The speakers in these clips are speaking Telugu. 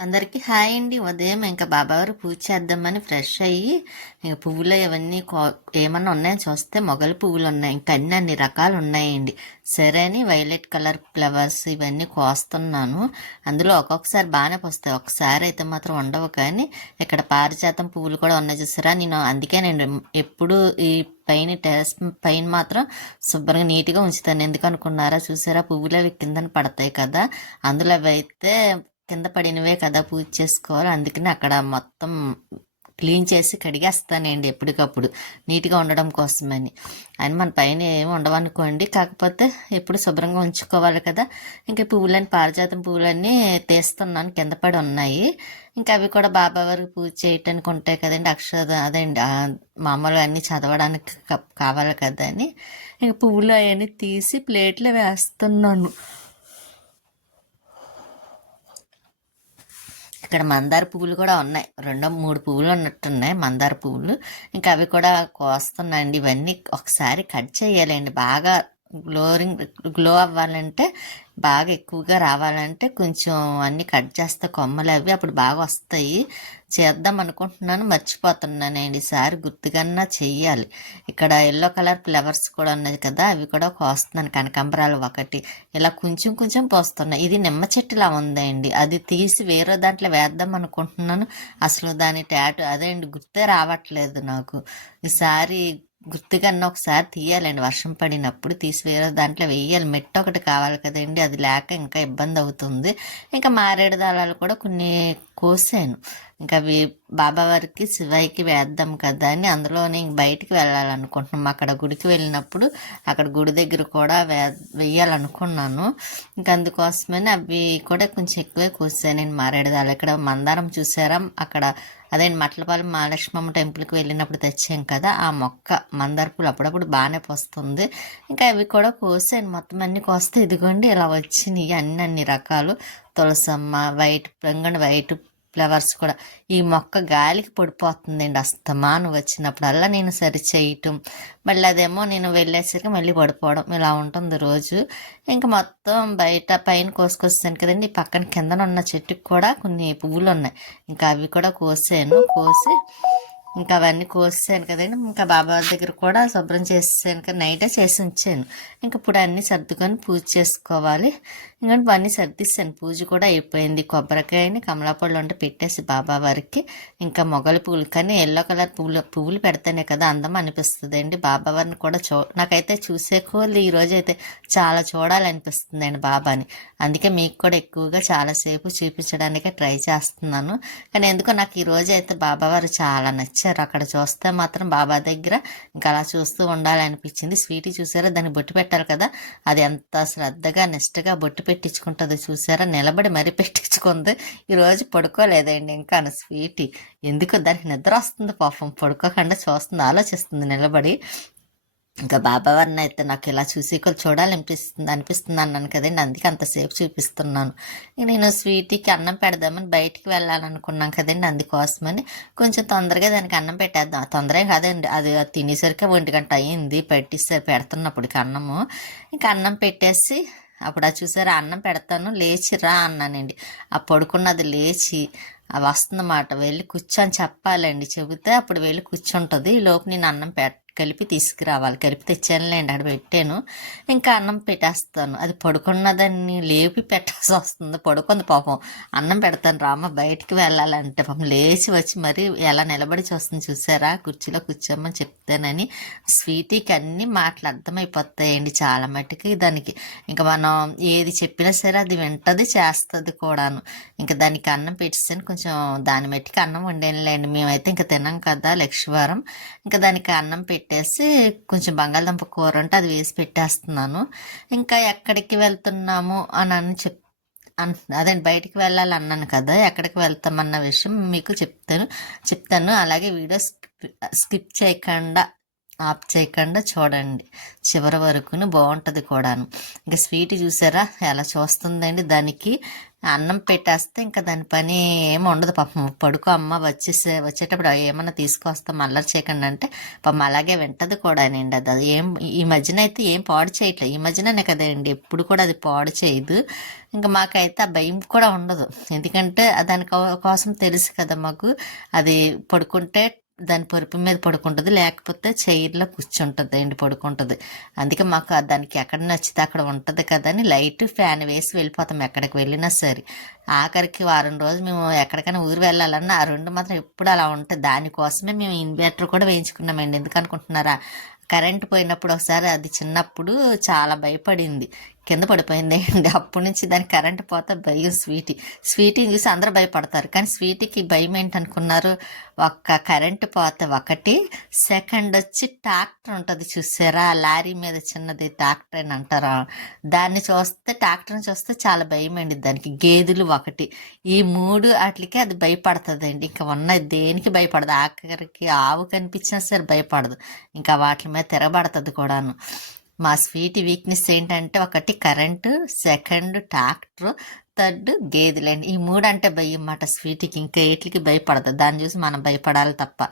అందరికీ హాయ్ అండి. ఉదయం ఇంకా బాబావారు పూజ చేద్దామని ఫ్రెష్ అయ్యి ఇంకా పువ్వులు ఇవన్నీ కో- ఏమన్నా ఉన్నాయని చూస్తే మొగలు పువ్వులు ఉన్నాయి. ఇంకా అన్ని అన్ని రకాలు ఉన్నాయండి. సరే అని వైలెట్ కలర్ ఫ్లవర్స్ ఇవన్నీ కోస్తున్నాను. అందులో ఒక్కొక్కసారి బాగానే పోస్తాయి. ఒకసారి అయితే మాత్రం ఉండవు కానీ ఇక్కడ పారిజాతం పువ్వులు కూడా ఉన్నాయి చూసారా? నేను అందుకే నేను ఎప్పుడు ఈ పైన టెరస్ పైన మాత్రం శుభ్రంగా నీట్గా ఉంచుతాను. ఎందుకు అనుకున్నారా? చూసారా? పువ్వులు అవి కిందన పడతాయి కదా. అందులో అవి అయితే కింద పడినవే కదా పూజ చేసుకోవాలి. అందుకని అక్కడ మొత్తం క్లీన్ చేసి కడిగేస్తానండి ఎప్పటికప్పుడు. నీట్గా ఉండడం కోసమని. అని మన పైన ఏమి ఉండవనుకోండి. కాకపోతే ఎప్పుడు శుభ్రంగా ఉంచుకోవాలి కదా. ఇంకా పువ్వులని పారిజాతం పువ్వులన్నీ తీస్తున్నాను. కింద పడి ఉన్నాయి. ఇంకా అవి కూడా బాబా వారికి పూజ చేయటానికి ఉంటాయి కదండి. అక్షర అదండి మామూలుగా అన్నీ చదవడానికి కావాలి కదా అని. ఇంకా పువ్వులు అవన్నీ తీసి ప్లేట్లో వేస్తున్నాను. ఇక్కడ మందార పువ్వులు కూడా ఉన్నాయి. రెండో మూడు పువ్వులు ఉన్నట్టున్నాయి. మందార పువ్వులు. ఇంకా అవి కూడా కోస్తున్నాయండి. ఇవన్నీ ఒకసారి కట్ చేయాలండి. బాగా గ్లోరింగ్ గ్లో అవ్వాలంటే బాగా ఎక్కువగా రావాలంటే కొంచెం అన్ని కట్ చేస్తే కొమ్మలు అవి అప్పుడు బాగా వస్తాయి. చేద్దాం అనుకుంటున్నాను మర్చిపోతున్నానండి. ఈసారి గుర్తుగా చెయ్యాలి. ఇక్కడ ఎల్లో కలర్ ఫ్లవర్స్ కూడా ఉన్నది కదా అవి కూడా కోస్తున్నాను. కనకాంబరాలు ఒకటి. ఇలా కొంచెం కొంచెం పోస్తున్నాయి. ఇది నిమ్మ చెట్టులా ఉందండి. అది తీసి వేరే దాంట్లో వేద్దాం అనుకుంటున్నాను. అసలు దాని ట్యాటు అదే అండి గుర్తే రావట్లేదు నాకు. ఈసారి గుర్తుగన్న ఒకసారి తీయాలండి. వర్షం పడినప్పుడు తీసి వేరే దాంట్లో వేయాలి. మెట్ట ఒకటి కావాలి కదండి. అది లేక ఇంకా ఇబ్బంది అవుతుంది. ఇంకా మారేడు దళాలు కూడా కొన్ని కోసాను. ఇంకా అవి బాబావారికి శివయ్యకి వేద్దాం కదా అని అందులోనే ఇంక బయటికి వెళ్ళాలనుకుంటున్నాం. అక్కడ గుడికి వెళ్ళినప్పుడు అక్కడ గుడి దగ్గర కూడా వే వేయాలనుకున్నాను ఇంకా అందుకోసమని అవి కూడా కొంచెం ఎక్కువే కోసాను. నేను మారేడుదాలు ఇక్కడ మందారం చూసారా? అక్కడ అదే మట్లపాలెం మహాలక్ష్మమ్మ టెంపుల్కి వెళ్ళినప్పుడు తెచ్చాం కదా ఆ మొక్క మందార పూలు అప్పుడప్పుడు బాగానే పోస్తుంది. ఇంకా అవి కూడా కోసాను. మొత్తం అన్ని కోస్తే ఇదిగోండి ఇలా వచ్చినాయి అన్ని అన్ని రకాలు. తులసమ్మ వైట్ రంగణ వైట్ ఫ్లవర్స్ కూడా. ఈ మొక్క గాలికి పడిపోతుందండి. అస్తమాను వచ్చినప్పుడల్లా నేను సరి చేయటం మళ్ళీ అదేమో నేను వెళ్ళేసరికి మళ్ళీ పడిపోవడం. ఇలా ఉంటుంది రోజు. ఇంకా మొత్తం బయట పైన కోసుకొస్తాను కదండి. ఈ పక్కన కిందన ఉన్న చెట్టుకి కూడా కొన్ని పువ్వులు ఉన్నాయి. ఇంకా అవి కూడా కోసాను. కోసి ఇంకా అవన్నీ కోసాను కదండి. ఇంకా బాబా దగ్గర కూడా శుభ్రం చేసాను కదా నైటే చేసి ఉంచాను. ఇంకా ఇప్పుడు అన్నీ సర్దుకొని పూజ చేసుకోవాలి. ఇంకా అన్నీ సర్దిస్తాను. పూజ కూడా అయిపోయింది. కొబ్బరికాయని కమలాపళ్ళు ఉంటే పెట్టేసి బాబా వారికి. ఇంకా మొగలి పువ్వులు కానీ ఎల్లో కలర్ పువ్వులు పువ్వులు పెడితేనే కదా అందం అనిపిస్తుంది అండి బాబా వారిని కూడా చూ నాకైతే చూసే కోళ్ళు ఈరోజు అయితే చాలా చూడాలనిపిస్తుంది అండి బాబాని. అందుకే మీకు కూడా ఎక్కువగా చాలాసేపు చూపించడానికే ట్రై చేస్తున్నాను. కానీ ఎందుకో నాకు ఈరోజు అయితే బాబావారు చాలా నచ్చింది ఇచ్చారు. అక్కడ చూస్తే మాత్రం బాబా దగ్గర ఇంకా అలా చూస్తూ ఉండాలనిపించింది. స్వీటీ చూసారా? దాన్ని బొట్టు పెట్టాలి కదా. అది ఎంత శ్రద్ధగా నిష్టగా బొట్టు పెట్టించుకుంటుందో చూసారా? నిలబడి మరీ పెట్టించుకుంది. ఈరోజు పడుకోలేదండి ఇంకా నా స్వీటీ. ఎందుకు దానికి నిద్ర వస్తుంది పాపం. పడుకోకుండా చూస్తుంది ఆలోచిస్తుంది నిలబడి. ఇంకా బాబా వారిని అయితే నాకు ఇలా చూసి ఇక్కడ చూడాలనిపిస్తుంది అనిపిస్తుంది అన్నాను కదండి. అందుకే అంతసేపు చూపిస్తున్నాను. నేను స్వీట్కి అన్నం పెడదామని బయటికి వెళ్ళాలనుకున్నాను కదండి అందుకోసమని. కొంచెం తొందరగా దానికి అన్నం పెట్టేద్దాం. తొందరగా కాదండి అది తినేసరికి ఒంటి గంట అయ్యింది. పెట్టిస్తే పెడుతున్నప్పటికి అన్నము. ఇంకా అన్నం పెట్టేసి అప్పుడు అది చూసారా అన్నం పెడతాను లేచి రా అన్నానండి. ఆ పడుకున్నది లేచి వస్తుందన్నమాట. వెళ్ళి కూర్చొని చెప్పాలండి. చెబితే అప్పుడు వెళ్ళి కూర్చుంటుంది. ఈ లోపు నేను అన్నం పె కలిపి తీసుకురావాలి. కలిపి తెచ్చానులేండి. అక్కడ పెట్టాను. ఇంకా అన్నం పెట్టేస్తాను. అది పడుకున్నదాన్ని లేపి పెట్టాల్సి వస్తుంది. పడుకుంది పాపం. అన్నం పెడతాను రామ బయటికి వెళ్ళాలంటే పాపం లేచి వచ్చి మరి ఎలా నిలబడి చూస్తుంది చూసారా? కుర్చీలో కూర్చోమని చెప్తానని స్వీటీకి అన్ని మాటలు అర్థమైపోతాయండి చాలా మట్టుకి దానికి. ఇంకా మనం ఏది చెప్పినా సరే అది వింటది చేస్తుంది కూడాను. ఇంకా దానికి అన్నం పెట్టేసాను. కొంచెం దాని మట్టికి అన్నం వండేనులేండి. మేమైతే ఇంకా తినాం కదా లక్ష్మీవారం. ఇంకా దానికి అన్నం పెట్టి పెట్టేసి కొంచెం బంగాళదుంప కూర ఉంటే అది వేసి పెట్టేస్తున్నాను. ఇంకా ఎక్కడికి వెళ్తున్నాము అని అని చెప్ అన్ అదే బయటికి వెళ్ళాలి అన్నాను కదా ఎక్కడికి వెళ్తామన్న విషయం మీకు చెప్తాను చెప్తాను. అలాగే వీడియో స్కిప్ స్కిప్ చేయకుండా ఆఫ్ చేయకుండా చూడండి. చివరి వరకును బాగుంటుంది కూడాను. ఇంకా స్వీట్ చూసారా? ఎలా చూస్తుందండి దానికి? అన్నం పెట్టేస్తే ఇంకా దాని పని ఏమి ఉండదు పాపం. పడుకో అమ్మ వచ్చేసే వచ్చేటప్పుడు ఏమన్నా తీసుకొస్తాం మళ్ళీ చేయకండి అంటే పాపం అలాగే వింటది కూడా అండి అది. అది ఏం ఈ మధ్యన అయితే ఏం పాడు చేయట్లేదు ఈ మధ్యనే కదండి ఎప్పుడు కూడా అది పాడు చేయదు. ఇంకా మాకైతే ఆ భయం కూడా ఉండదు. ఎందుకంటే దాని కోసం తెలుసు కదా మాకు. అది పడుకుంటే దాని పరుపు మీద పడుకుంటుంది లేకపోతే చైర్లో కూర్చుంటుంది అండి పడుకుంటుంది. అందుకే మాకు దానికి ఎక్కడ నచ్చితే అక్కడ ఉంటుంది కదా అని లైట్ ఫ్యాన్ వేసి వెళ్ళిపోతాం ఎక్కడికి వెళ్ళినా సరే. ఆఖరికి వారం రోజు మేము ఎక్కడికైనా ఊరు వెళ్ళాలన్నా ఆ రెండు మాత్రం ఎప్పుడు అలా ఉంటుంది. దానికోసమే మేము ఇన్వర్టర్ కూడా వేయించుకున్నామండి. ఎందుకు అనుకుంటున్నారా? కరెంట్ పోయినప్పుడు ఒకసారి అది చిన్నప్పుడు చాలా భయపడింది. కింద పడిపోయింది. అండి అప్పటి నుంచి దాని కరెంట్ పోతే భయం స్వీటీ. స్వీటీని చూసి అందరూ భయపడతారు. కానీ స్వీటీకి భయం ఏంటనుకున్నారు? ఒక్క కరెంట్ పోతే ఒకటి సెకండ్ వచ్చి ట్రాక్టర్ ఉంటుంది చూసారా? లారీ మీద చిన్నది ట్రాక్టర్ అని అంటారా. దాన్ని చూస్తే ట్రాక్టర్ని చూస్తే చాలా భయం అండి దానికి. గేదెలు ఒకటి. ఈ మూడు వాటికి అది భయపడుతుంది అండి ఇంకా ఉన్న దేనికి భయపడదు. ఆఖరికి ఆవు కనిపించినా సరే భయపడదు. ఇంకా వాటి మీద తిరగబడుతుంది కూడాను. మా స్వీట్ వీక్నెస్ ఏంటంటే ఒకటి కరెంటు సెకండ్ ట్రాక్టర్ థర్డ్ గేదెలండి. ఈ మూడు అంటే భయం మాట స్వీట్కి. ఇంకా ఏట్లకి భయపడదు. దాన్ని చూసి మనం భయపడాలి తప్ప.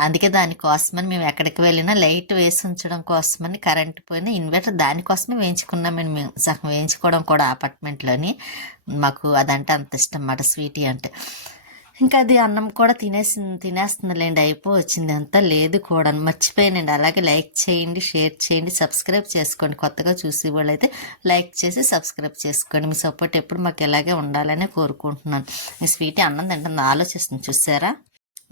అందుకే దానికోసమని మేము ఎక్కడికి వెళ్ళినా లైట్ వేసి ఉంచడం కోసమని కరెంట్ పోయిన ఇన్వర్టర్ దానికోసమే వేయించుకున్నామని మేము. సగం వేయించుకోవడం కూడా అపార్ట్మెంట్లోని. మాకు అదంటే అంత ఇష్టం అన్నమాట స్వీటీ అంటే. ఇంకా అది అన్నం కూడా తినేసి తినేస్తుందిలేండి అయిపో వచ్చింది అంతా లేదు కూడా మర్చిపోయానండి. అలాగే లైక్ చేయండి షేర్ చేయండి సబ్స్క్రైబ్ చేసుకోండి. కొత్తగా చూసి వాళ్ళైతే లైక్ చేసి సబ్స్క్రైబ్ చేసుకోండి. మీ సపోర్ట్ ఎప్పుడు మాకు ఇలాగే ఉండాలని కోరుకుంటున్నాను. ఈ స్వీట్ అన్నం తింటుంది ఆలోచిస్తుంది. చూసారా?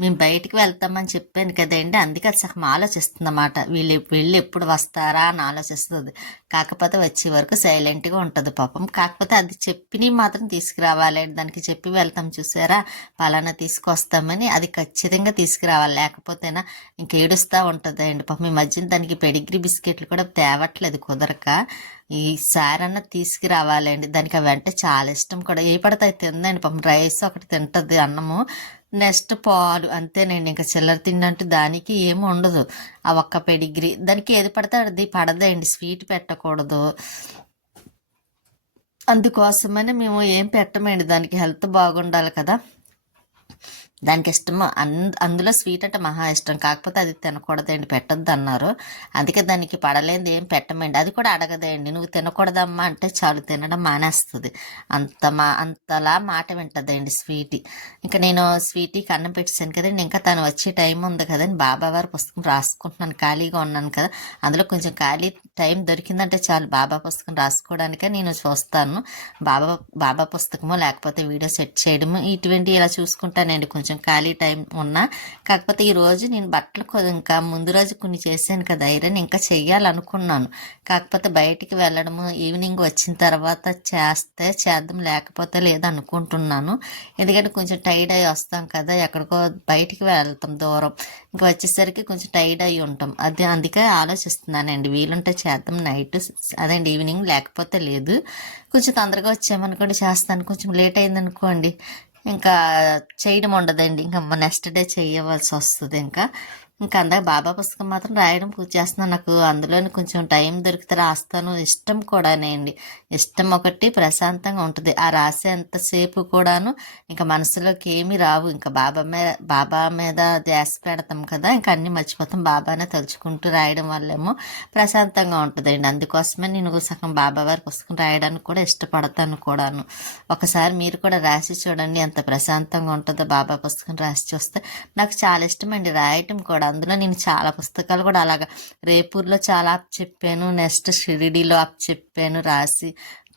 మేము బయటికి వెళ్తామని చెప్పాను కదండి. అందుకే అది సగం ఆలోచిస్తుందన్నమాట వీళ్ళు వీళ్ళు ఎప్పుడు వస్తారా అని ఆలోచిస్తుంది. కాకపోతే వచ్చే వరకు సైలెంట్గా ఉంటుంది పాపం. కాకపోతే అది చెప్పినవి మాత్రం తీసుకురావాలండి దానికి చెప్పి వెళ్తాం చూసారా? పలానా తీసుకొస్తామని అది ఖచ్చితంగా తీసుకురావాలి. లేకపోతేనా ఇంక ఏడుస్తూ ఉంటుంది అండి పాపం ఈ మధ్యన దానికి పెడిగ్రీ బిస్కెట్లు కూడా తేవట్లేదు కుదరక. ఈసారన్నా తీసుకురావాలండి. దానికి అవి అంటే చాలా ఇష్టం కూడా. ఏ పడతాయి తిందండి. పాపం రైస్ ఒకటి తింటుంది అన్నము. నెక్స్ట్ పాలు అంతేనండి ఇంకా చిల్లర తిండంటే దానికి ఏమి ఉండదు. ఆ ఒక్క పెడిగ్రీ. దానికి ఏది పడితే అది పడదండి. స్వీట్ పెట్టకూడదు. అందుకోసమని మేము ఏం పెట్టమండి. దానికి హెల్త్ బాగుండాలి కదా. దానికి ఇష్టము అంద అందులో స్వీట్ అంటే మహా ఇష్టం. కాకపోతే అది తినకూడదండి. పెట్టద్దు అన్నారు అందుకే దానికి పడలేంది ఏం పెట్టమండి. అది కూడా అడగదండి. నువ్వు తినకూడదమ్మా అంటే చాలు తినడం మానేస్తుంది. అంత మా అంతలా మాట వింటదండి స్వీటీ. ఇంకా నేను స్వీటీకి అన్నం పెట్టేశాను కదండి. ఇంకా తను వచ్చే టైం ఉంది కదండి. బాబా వారి పుస్తకం రాసుకుంటున్నాను. ఖాళీగా ఉన్నాను కదా. అందులో కొంచెం ఖాళీ టైం దొరికిందంటే చాలు బాబా పుస్తకం రాసుకోవడానికే నేను చూస్తాను. బాబా బాబా పుస్తకము లేకపోతే వీడియో సెట్ చేయడము ఇటువంటి ఇలా చూసుకుంటానండి కొంచెం. కొంచెం ఖాళీ టైం ఉన్నా. కాకపోతే ఈరోజు నేను బట్టలు ఇంకా ముందు రోజు కొన్ని చేశాను కదా ఐరన్ ఇంకా చెయ్యాలనుకున్నాను. కాకపోతే బయటికి వెళ్ళడము ఈవినింగ్ వచ్చిన తర్వాత చేస్తే చేద్దాం లేకపోతే లేదనుకుంటున్నాను ఎందుకంటే కొంచెం టైర్డ్ అయ్యి వస్తాం కదా ఎక్కడికో బయటికి వెళ్తాం దూరం. ఇంకా వచ్చేసరికి కొంచెం టైర్డ్ అయి ఉంటాం. అది అందుకే ఆలోచిస్తున్నానండి వీలుంటే చేద్దాం నైట్ అదండి ఈవినింగ్ లేకపోతే లేదు. కొంచెం తొందరగా వచ్చామనుకోండి చేస్తాను. కొంచెం లేట్ అయిందనుకోండి ఇంకా చేయడం ఉండదండి. ఇంకా నెక్స్ట్ డే చేయవలసి వస్తుంది ఇంకా. ఇంకా అందాక బాబా పుస్తకం మాత్రం రాయడం పూజ చేస్తున్నాను. నాకు అందులోని కొంచెం టైం దొరికితే రాస్తాను. ఇష్టం కూడానే అండి ఇష్టం ఒకటి ప్రశాంతంగా ఉంటుంది. ఆ రాసేంతసేపు కూడాను ఇంకా మనసులోకి ఏమీ రావు. ఇంకా బాబా మీద బాబా మీద ధ్యాస పెడతాం కదా ఇంకా అన్నీ మర్చిపోతాం. బాబానే తలుచుకుంటూ రాయడం వల్లేమో ప్రశాంతంగా ఉంటుందండి. అందుకోసమే నేను సగం బాబా వారి పుస్తకం రాయడానికి కూడా ఇష్టపడతాను కూడాను. ఒకసారి మీరు కూడా రాసి చూడండి. ఎంత ప్రశాంతంగా ఉంటుందో బాబా పుస్తకం రాసి చూస్తే. నాకు చాలా ఇష్టం అండి రాయటం కూడా అందులో నేను చాలా పుస్తకాలు కూడా అలాగా. రేపూర్లో చాలా అప్ చెప్పాను. నెక్స్ట్ షిరిడీలో అప్ చెప్పాను రాసి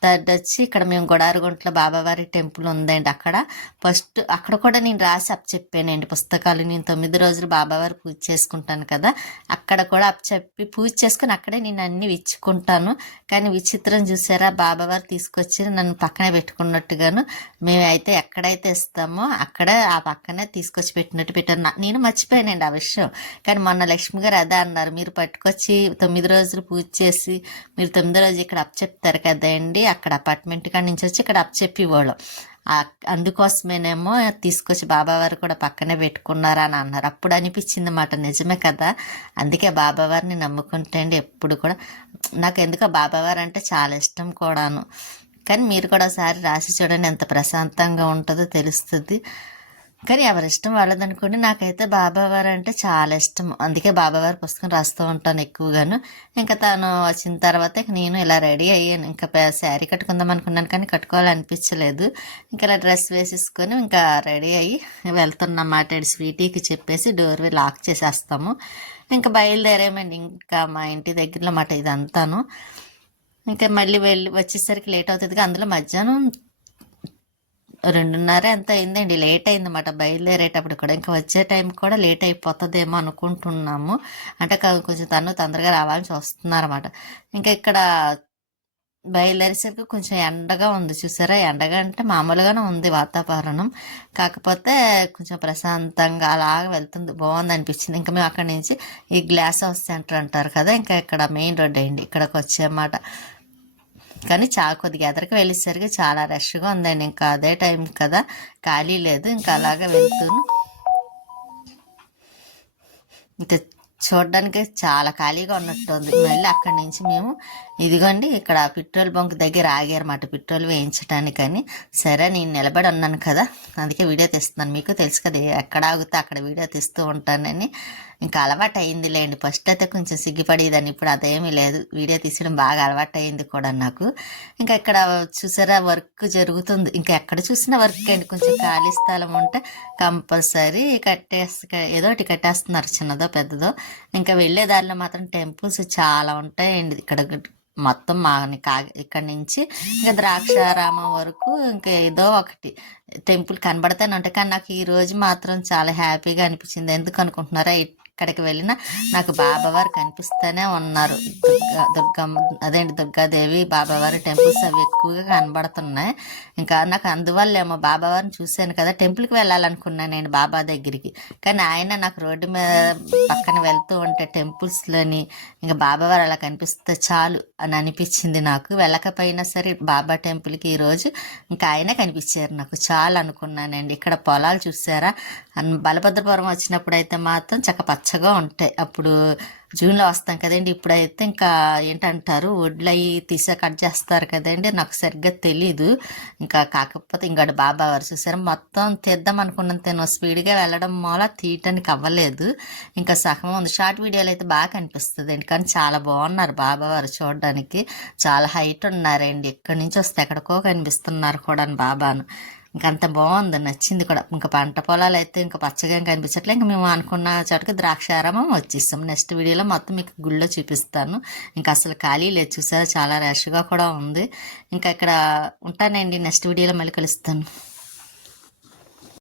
థర్డ్ వచ్చి ఇక్కడ మేము గొడారుగుంట్లో బాబావారి టెంపుల్ ఉందండి అక్కడ. ఫస్ట్ అక్కడ కూడా నేను రాసి అప్పచెప్పానండి. పుస్తకాలు నేను తొమ్మిది రోజులు బాబావారి పూజ చేసుకుంటాను కదా అక్కడ కూడా అప్పచెప్పి పూజ చేసుకుని అక్కడే నేను అన్ని విచ్చుకుంటాను. కానీ విచిత్రం చూసారా బాబావారు తీసుకొచ్చి నన్ను పక్కనే పెట్టుకున్నట్టుగాను మేమైతే ఎక్కడైతే ఇస్తామో అక్కడ ఆ పక్కనే తీసుకొచ్చి పెట్టినట్టు పెట్టాను నేను మర్చిపోయానండి ఆ విషయం. కానీ మొన్న లక్ష్మి గారు అదే అన్నారు మీరు పట్టుకొచ్చి తొమ్మిది రోజులు పూజ చేసి మీరు తొమ్మిది రోజు ఇక్కడ అప్పచెప్తారు కదా కదండి అక్కడ అపార్ట్మెంట్ కాడ నుంచి వచ్చి ఇక్కడ అప్ అందుకోసమేనేమో తీసుకొచ్చి బాబావారు కూడా పక్కనే పెట్టుకున్నారా అని అన్నారు. అప్పుడు అనిపించింది మాట నిజమే కదా? అందుకే బాబావారిని నమ్ముకుంటే అండి ఎప్పుడు కూడా. నాకు ఎందుకో బాబావారు అంటే చాలా ఇష్టం కూడాను. కానీ మీరు కూడా ఒకసారి రాసి చూడండి ఎంత ప్రశాంతంగా ఉంటుందో తెలుస్తుంది. కానీ ఎవరి ఇష్టం వాళ్ళదనుకోండి నాకైతే బాబావారు అంటే చాలా ఇష్టం. అందుకే బాబావారి పుస్తకం రాస్తూ ఉంటాను ఎక్కువగాను. ఇంకా తను వచ్చిన తర్వాత ఇక నేను ఇలా రెడీ అయ్యాను. ఇంకా శారీ కట్టుకుందాం అనుకున్నాను కానీ కట్టుకోవాలనిపించలేదు. ఇంకా ఇలా డ్రెస్ వేసేసుకొని ఇంకా రెడీ అయ్యి వెళ్తున్నమాట స్వీటీకి చెప్పేసి డోర్ లాక్ చేసేస్తాము. ఇంకా బయలుదేరామండి ఇంకా మా ఇంటి దగ్గరలో మాట ఇదంతాను. ఇంకా మళ్ళీ వెళ్ళి వచ్చేసరికి లేట్ అవుతుంది అందులో మధ్యాహ్నం రెండున్నర ఎంత అయిందండి లేట్ అయిందన్నమాట. బయలుదేరేటప్పుడు కూడా ఇంకా వచ్చే టైం కూడా లేట్ అయిపోతుందేమో అనుకుంటున్నాము. అంటే కొంచెం తను తొందరగా రావాలని చూస్తున్నారన్నమాట ఇంకా ఇక్కడ బయలుదేరేసరికి కొంచెం ఎండగా ఉంది. చూసారా? ఎండగా అంటే మామూలుగానే ఉంది వాతావరణం. కాకపోతే కొంచెం ప్రశాంతంగా అలాగ వెళ్తుంది. బాగుంది అనిపించింది ఇంకా మేము అక్కడి నుంచి ఈ గ్లాస్ హౌస్ సెంటర్ అంటారు కదా ఇంకా ఇక్కడ మెయిన్ రోడ్ అయింది ఇక్కడికి వచ్చేమాట కానీ చాలా కొద్దిగా ఎదరికి వెళ్ళేసరికి చాలా రష్గా ఉందండి. ఇంకా అదే టైం కదా. ఖాళీ లేదు. ఇంకా అలాగే వెళ్తూను ఇంకా చూడడానికి చాలా ఖాళీగా ఉన్నట్టు ఉంది మళ్ళీ అక్కడి నుంచి మేము ఇదిగోండి ఇక్కడ పెట్రోల్ బంక్ దగ్గర ఆగారన్నమాట. పెట్రోల్ వేయించడానికని సరే నేను నిలబడి ఉన్నాను కదా అందుకే వీడియో తీస్తున్నాను. మీకు తెలుసు కదా ఎక్కడ ఆగితే అక్కడ వీడియో తీస్తూ ఉంటానని. ఇంకా అలవాటు అయింది లేండి ఫస్ట్ అయితే కొంచెం సిగ్గుపడేదాన్ని ఇప్పుడు అదేమీ లేదు. వీడియో తీసడం బాగా అలవాటు అయింది కూడా నాకు. ఇంకా ఇక్కడ చూసారా వర్క్ జరుగుతుంది. ఇంకా ఎక్కడ చూసినా వర్క్ అండి. కొంచెం ఖాళీ స్థలం ఉంటే కంపల్సరీ కట్టేస్త ఏదో ఒకటి కట్టేస్తున్నారు చిన్నదో పెద్దదో. ఇంకా వెళ్ళే దారిలో మాత్రం టెంపుల్స్ చాలా ఉంటాయండి. ఇక్కడ మొత్తం మా ఇక్కడ నుంచి ఇంకా ద్రాక్షారామం వరకు ఇంకా ఏదో ఒకటి టెంపుల్ కనబడతానే ఉంటాయి కానీ నాకు ఈ రోజు మాత్రం చాలా హ్యాపీగా అనిపించింది. ఎందుకు అనుకుంటున్నారా? ఇక్కడికి వెళ్ళినా నాకు బాబావారు కనిపిస్తూనే ఉన్నారు. దుర్గా దుర్గమ్మ అదేంటి దుర్గాదేవి బాబావారి టెంపుల్స్ అవి ఎక్కువగా కనబడుతున్నాయి. ఇంకా నాకు అందువల్ల ఏమో బాబావారిని చూశాను కదా టెంపుల్కి వెళ్ళాలనుకున్నాను నేను బాబా దగ్గరికి. కానీ ఆయన నాకు రోడ్డు మీద పక్కన వెళ్తూ ఉంటే టెంపుల్స్లోని ఇంకా బాబావారు అలా కనిపిస్తే చాలు అని అనిపించింది నాకు. వెళ్ళకపోయినా సరే బాబా టెంపుల్కి ఈరోజు ఇంకా ఆయనే కనిపించారు నాకు. చాలా అనుకున్నానండి. ఇక్కడ పొలాలు చూసారా? అన్- బలభద్రపురం వచ్చినప్పుడు అయితే మాత్రం చక్క పచ్చగా ఉంటాయి. అప్పుడు జూన్లో వస్తాం కదండి. ఇప్పుడైతే ఇంకా ఏంటంటారు వడ్లు అవి తీసే కట్ చేస్తారు కదండి. నాకు సరిగ్గా తెలీదు. ఇంకా కాకపోతే ఇంకా బాబా వారు చూసారు. మొత్తం తీద్దాం అనుకున్నాను స్పీడ్గా వెళ్ళడం మూల తీయటానికి అవ్వలేదు. ఇంకా సగం ఉంది. షార్ట్ వీడియోలు అయితే బాగా కనిపిస్తుంది అండి కానీ చాలా బాగున్నారు బాబా వారు చూడడానికి. చాలా హైట్ ఉన్నారండి. ఎక్కడి నుంచి వస్తే ఎక్కడికో కనిపిస్తున్నారు కూడా బాబాను. అంత బాగుంది నచ్చింది కూడా. ఇంకా పంట పొలాలు అయితే ఇంకా పచ్చగా కనిపించట్లే. ఇంకా మేము అనుకున్న చోటుకి ద్రాక్షారామం వచ్చేస్తాం. నెక్స్ట్ వీడియోలో మొత్తం మీకు గుళ్ళో చూపిస్తాను. ఇంకా అసలు ఖాళీ లేదు చూసారా? చాలా రష్గా కూడా ఉంది. ఇంకా ఇక్కడ ఉంటానండి. నెక్స్ట్ వీడియోలో మళ్ళీ కలుస్తాను.